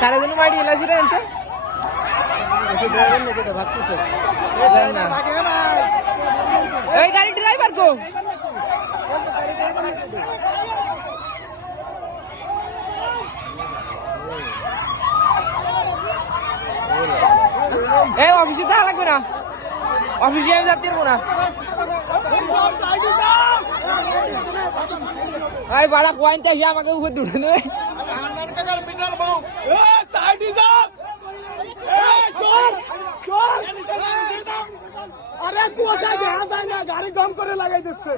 তারা যেন মাটি এলাছি রে এনতে ভাগতেছে এই গাড়ি ড্রাইভার কো এই অফিসে তো লাগবে না অফিসে আমি যাতে পারবো না এই বাড়া কোয়াইনটা এসে আমাকে উপর দূরে নেবে গাড়ি কম করে লাগাই দিচ্ছে